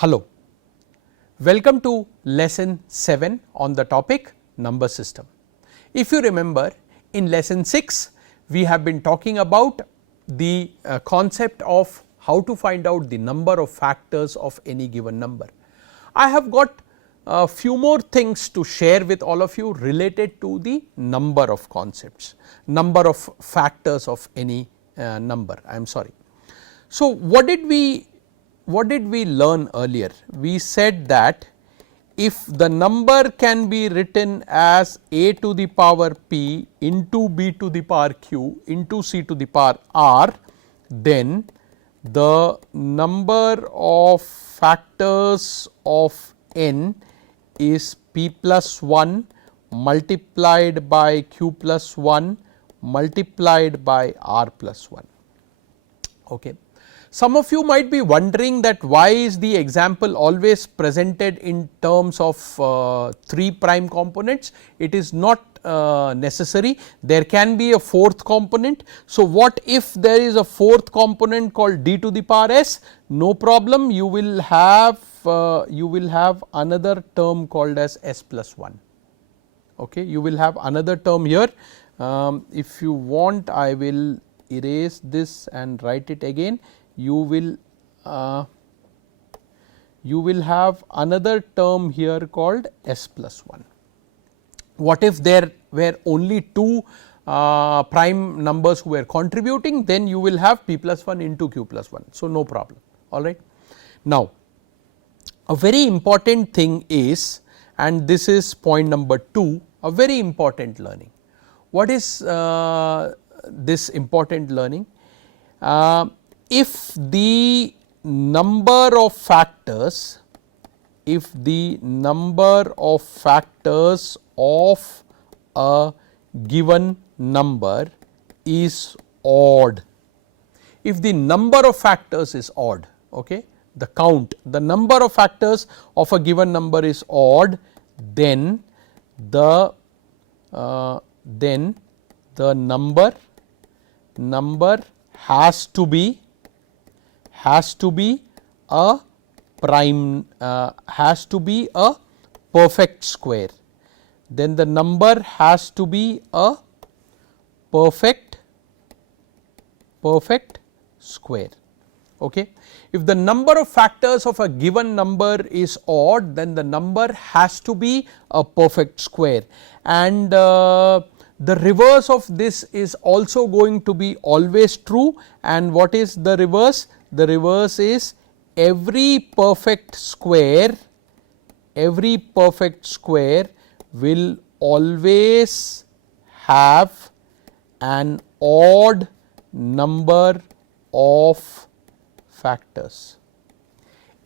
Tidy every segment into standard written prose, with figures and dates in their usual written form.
Hello, welcome to lesson 7 on the topic number system. If you remember, in lesson 6 we have been talking about the concept of how to find out the number of factors of any given number. I have got a few more things to share with all of you related to the number of concepts, number of factors of any number. I am sorry. So, what did we learn earlier? We said that if the number can be written as a to the power p into b to the power q into c to the power r, then the number of factors of n is p plus 1 multiplied by q plus 1 multiplied by r plus 1. Okay. Some of you might be wondering that why is the example always presented in terms of 3 prime components. It is not necessary, there can be a fourth component. So, what if there is a fourth component called d to the power s? No problem, you will have another term called as s plus 1. Okay. You will have another term here. If you want, I will erase this and write it again. You will have another term here called s plus 1. What if there were only 2 prime numbers who were contributing, then you will have p plus 1 into q plus 1. So, no problem, all right. Now, a very important thing is, and this is point number 2, a very important learning. What is this important learning? If the number of factors of a given number is odd, if the number of factors is odd, okay, the number of factors of a given number is odd, then the number has to be a prime, has to be a perfect square, then the number has to be a perfect square. Okay. If the number of factors of a given number is odd, then the number has to be a perfect square, and the reverse of this is also going to be always true. And what is the reverse? The reverse is every perfect square will always have an odd number of factors.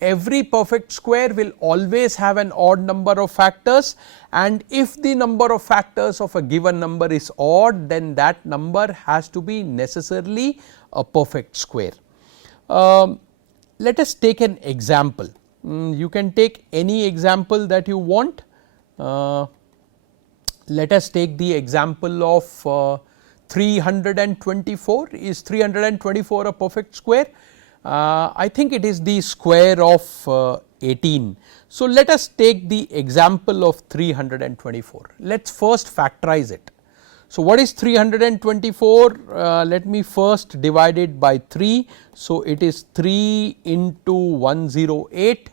Every perfect square will always have an odd number of factors, and if the number of factors of a given number is odd, then that number has to be necessarily a perfect square. Let us take an example. You can take any example that you want. Let us take the example of 324. Is 324 a perfect square? I think it is the square of 18. So, let us take the example of 324. Let us first factorize it. So, what is 324? Let me first divide it by 3. So, it is 3 into 108.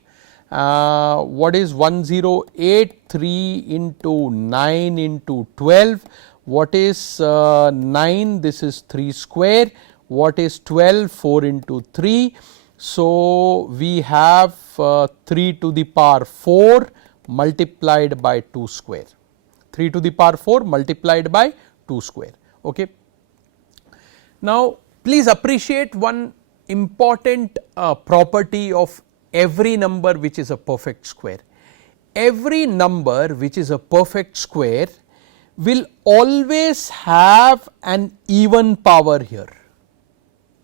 What is 108? 3 into 9 into 12. What is 9? This is 3 square. What is 12? 4 into 3. So, we have 3 to the power 4 multiplied by 2 square. 3 to the power 4 multiplied by 2 square. Okay. Now, please appreciate one important property of every number which is a perfect square. Every number which is a perfect square will always have an even power here,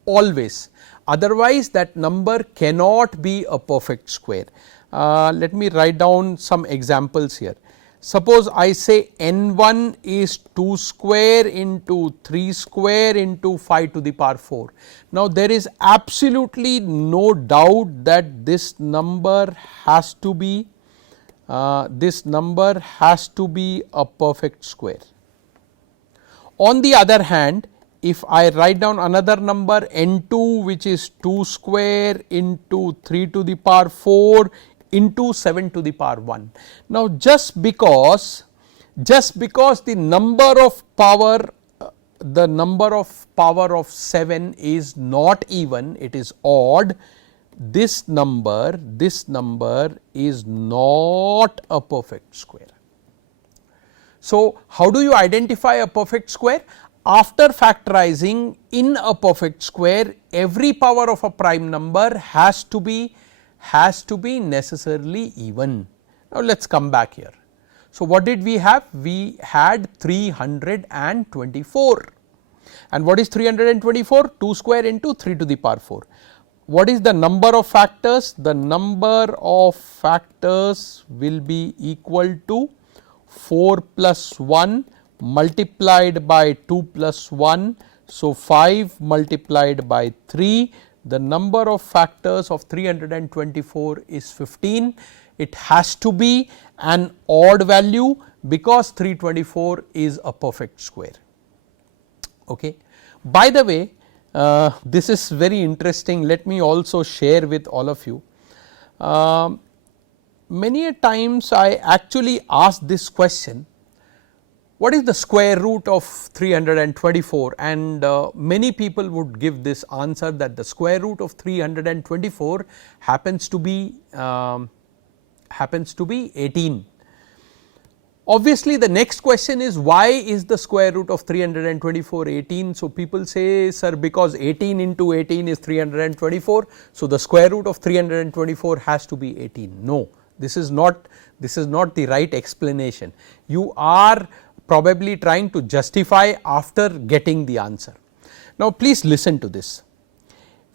always, otherwise that number cannot be a perfect square. Let me write down some examples here. suppose I say n1 is 2 square into 3 square into 5 to the power 4. Now, there is absolutely no doubt that this number has to be a perfect square. On the other hand, if I write down another number n2 which is 2 square into 3 to the power 4 into 7 to the power 1. Now, just because the number of power of 7 is not even, it is odd, this number is not a perfect square. So, how do you identify a perfect square? After factorizing in a perfect square, every power of a prime number has to be necessarily even. Now, let us come back here. So, what did we have? We had 324, and what is 324? 2 square into 3 to the power 4. What is the number of factors? The number of factors will be equal to 4 plus 1 multiplied by 2 plus 1. So, 5 multiplied by 3, the number of factors of 324 is 15. It has to be an odd value because 324 is a perfect square. Okay. By the way, this is very interesting, let me also share with all of you. Many a times I actually ask this question, what is the square root of 324, and many people would give this answer that the square root of 324 happens to be 18. Obviously, the next question is, why is the square root of 324 18? So, people say, sir, because 18 into 18 is 324. So, the square root of 324 has to be 18. No, this is not the right explanation. You are probably trying to justify after getting the answer. Now, please listen to this.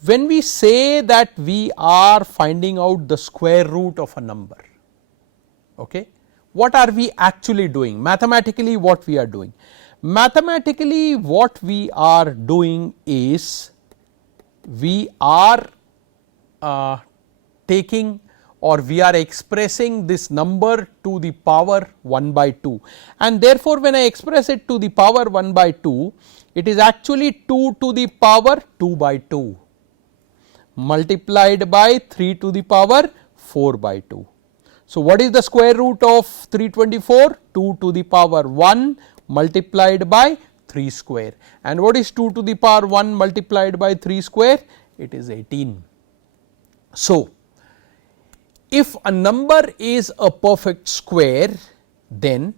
When we say that we are finding out the square root of a number, okay, what are we actually doing? Mathematically, what we are doing? Mathematically, what we are doing is we are taking, or we are expressing this number to the power 1 by 2, and therefore, when I express it to the power 1 by 2, it is actually 2 to the power 2 by 2 multiplied by 3 to the power 4 by 2. So, what is the square root of 324? 2 to the power 1 multiplied by 3 square, and what is 2 to the power 1 multiplied by 3 square? It is 18. So, if a number is a perfect square, then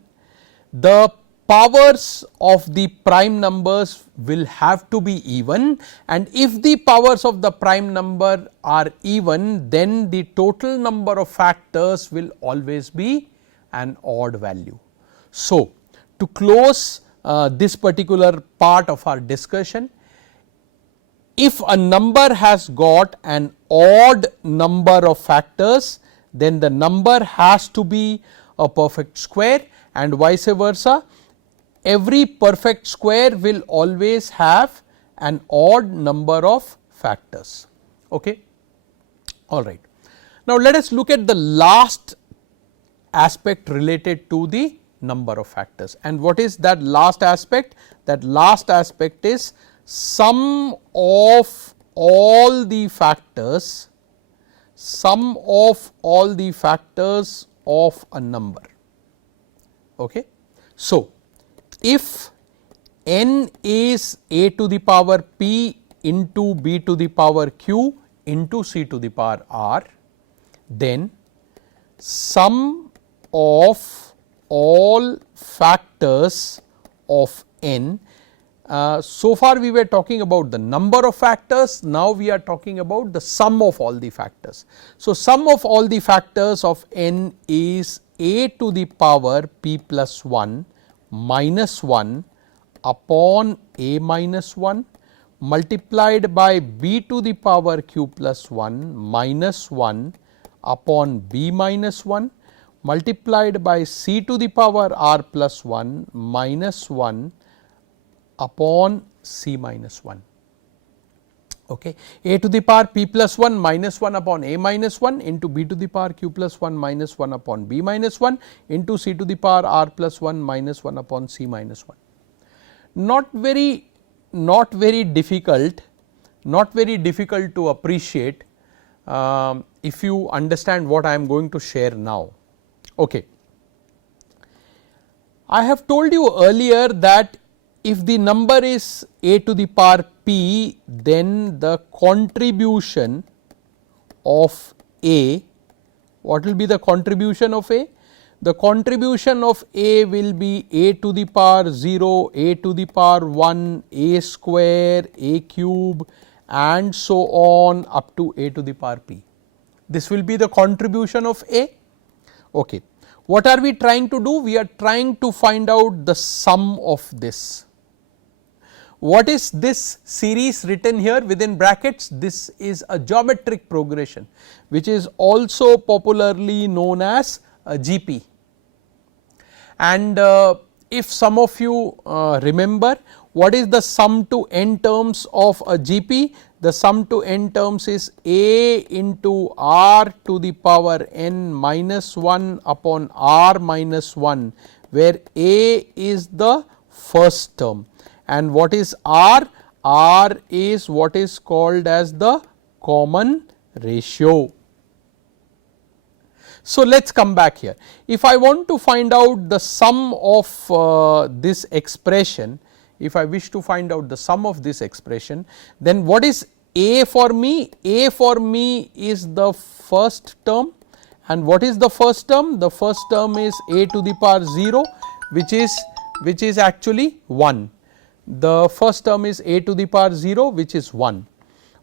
the powers of the prime numbers will have to be even, and if the powers of the prime number are even, then the total number of factors will always be an odd value. So, to close this particular part of our discussion, if a number has got an odd number of factors, then the number has to be a perfect square, and vice versa. Every perfect square will always have an odd number of factors. Okay. All right. Now, let us look at the last aspect related to the number of factors, and what is that last aspect? That last aspect is sum of all the factors, of a number. Okay. So, if n is a to the power p into b to the power q into c to the power r, then sum of all factors of n, so far we were talking about the number of factors, now we are talking about the sum of all the factors. So, sum of all the factors of n is a to the power p plus 1 minus 1 upon a minus 1 multiplied by b to the power q plus 1 minus 1 upon b minus 1 multiplied by c to the power r plus 1 minus 1 upon c minus 1. Okay. A to the power p plus 1 minus 1 upon a minus 1 into b to the power q plus 1 minus 1 upon b minus 1 into c to the power r plus 1 minus 1 upon c minus 1. Not very difficult to appreciate if you understand what I am going to share now. Okay. I have told you earlier that if the number is a to the power p, then the contribution of a, what will be the contribution of a? The contribution of a will be a to the power 0, a to the power 1, a square, a cube and so on up to a to the power p. This will be the contribution of a. Okay. What are we trying to do? We are trying to find out the sum of this. What is this series written here within brackets? This is a geometric progression which is also popularly known as a GP. And if some of you remember, what is the sum to n terms of a GP? The sum to n terms is a into r to the power n minus 1 upon r minus 1, where a is the first term. And what is r? R is what is called as the common ratio. So, let us come back here. If I want to find out the sum of this expression, if I wish to find out the sum of this expression, then what is a for me? A for me is the first term, and what is the first term? The first term is a to the power 0, which is actually 1. The first term is a to the power 0, which is 1.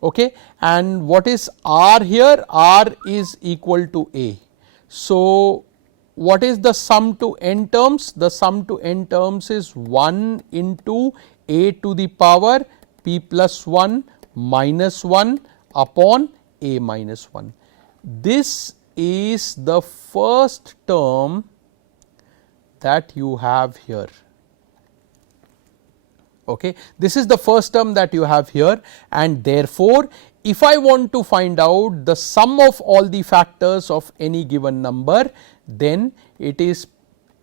Okay. And what is r here? R is equal to a. So, what is the sum to n terms? The sum to n terms is 1 into a to the power p plus 1 minus 1 upon a minus 1. This is the first term that you have here. Okay. This is the first term that you have here, and therefore, if I want to find out the sum of all the factors of any given number, then it is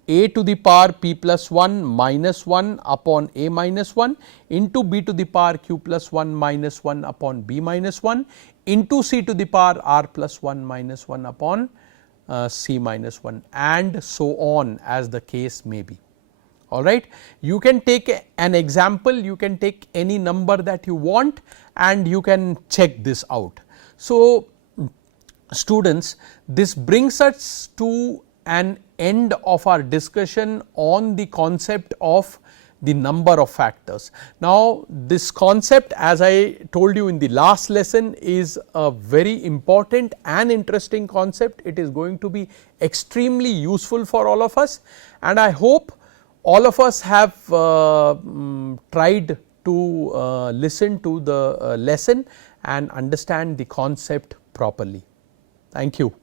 a to the power p plus 1 minus 1 upon a minus 1 into b to the power q plus 1 minus 1 upon b minus 1 into c to the power r plus 1 minus 1 upon c minus 1, and so on as the case may be. Alright. You can take an example, you can take any number that you want and you can check this out. So, students, this brings us to an end of our discussion on the concept of the number of factors. Now, this concept, as I told you in the last lesson, is a very important and interesting concept. It is going to be extremely useful for all of us, and I hope all of us have tried to listen to the lesson and understand the concept properly. Thank you.